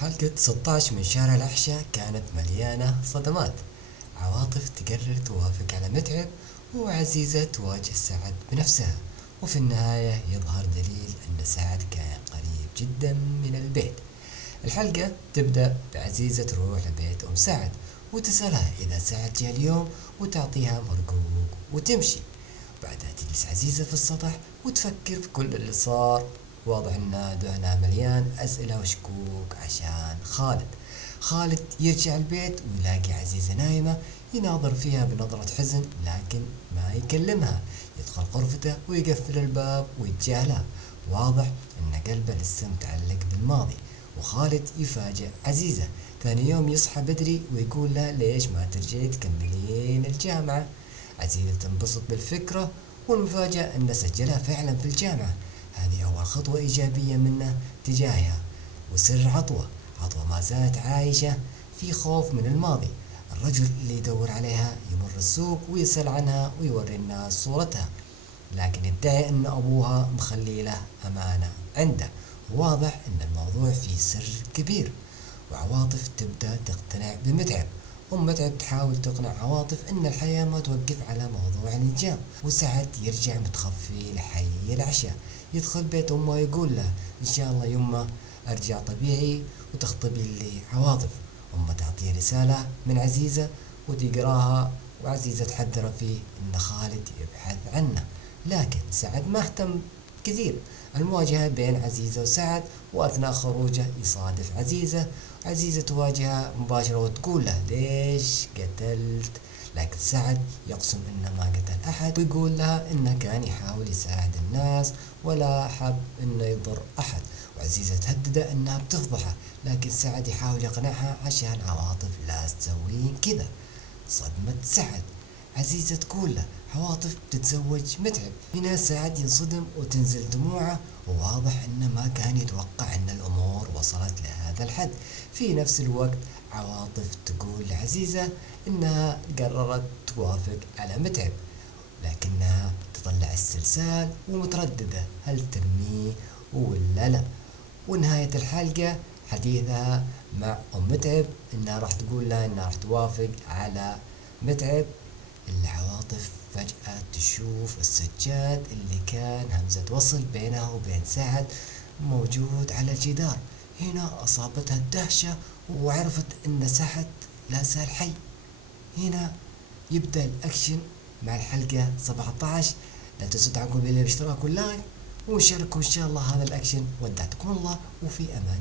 حلقة 16 من شارع الأحشاء كانت مليانة صدمات. عواطف تقرر توافق على متعب، وعزيزة تواجه سعد بنفسها. وفي النهاية يظهر دليل أن سعد كان قريب جدا من البيت. الحلقة تبدأ بعزيزة تروح لبيت أم سعد وتسألها إذا سعد جاء اليوم، وتعطيها مرقوق وتمشي. بعدها تجلس عزيزة في السطح وتفكر في كل اللي صار. واضح ان ذهنها مليان أسئلة وشكوك عشان خالد يرجع البيت ويلاقي عزيزة نايمة. يناظر فيها بنظرة حزن لكن ما يكلمها. يدخل غرفته ويقفل الباب ويتجاهلها. واضح ان قلبه لسه متعلق بالماضي. وخالد يفاجئ عزيزة ثاني يوم يصحى بدري ويقول لها ليش ما ترجعي تكملين الجامعة. عزيزة تنبسط بالفكرة، والمفاجأة أنه سجلها فعلا في الجامعة. هذه أول خطوة إيجابية منه تجاهها. وسر عطوة ما زالت عايشة في خوف من الماضي. الرجل اللي يدور عليها يمر السوق ويسأل عنها ويوري الناس صورتها، لكن يدعي أن أبوها مخلي له أمانة عنده. واضح أن الموضوع فيه سر كبير. وعواطف تبدأ تقتنع بمتعب. متعب تحاول تقنع عواطف أن الحياة ما توقف على موضوع الإنجاب. وسعد يرجع متخفي لحي العشاء. يدخل بيت أمه ويقول له إن شاء الله يمه أرجع طبيعي وتخطبي لي عواطف. أمه تعطيه رسالة من عزيزة وتقراها، وعزيزة تحذر فيه أن خالد يبحث عنه. لكن سعد ما اهتم كثير. المواجهة بين عزيزة وسعد، وأثناء خروجه يصادف عزيزة تواجهه مباشرة وتقول له ليش قتلت، لكن سعد يقسم انه ما قتل احد، ويقول لها انه كان يحاول يساعد الناس ولا حب انه يضر احد. وعزيزة تهدده انها بتفضحه، لكن سعد يحاول يقنعها عشان عواطف لا تسوين كذا. صدمة سعد. عزيزة تقول له عواطف بتتزوج متعب. هنا سعد ينصدم وتنزل دموعه، وواضح انه ما كان يتوقع ان الامور وصلت لهذا الحد. في نفس الوقت عواطف تقول لعزيزة انها قررت توافق على متعب، لكنها تطلع السلسال ومترددة هل ترميه ولا لا. ونهاية الحلقة حديثها مع أم متعب إنها راح تقول لها إنها راح توافق على متعب. اللي عواطف فجأة تشوف السجاد اللي كان همزة وصل بينها وبين سعد موجود على الجدار. هنا أصابتها الدهشة وعرفت إن سعد لا زال حي. هنا يبدأ الأكشن مع الحلقة 17. لا تنسوا تدعمكم بالاشتراك واللايك، ونشارككم إن شاء الله هذا الأكشن. ودعتكم الله وفي أمان.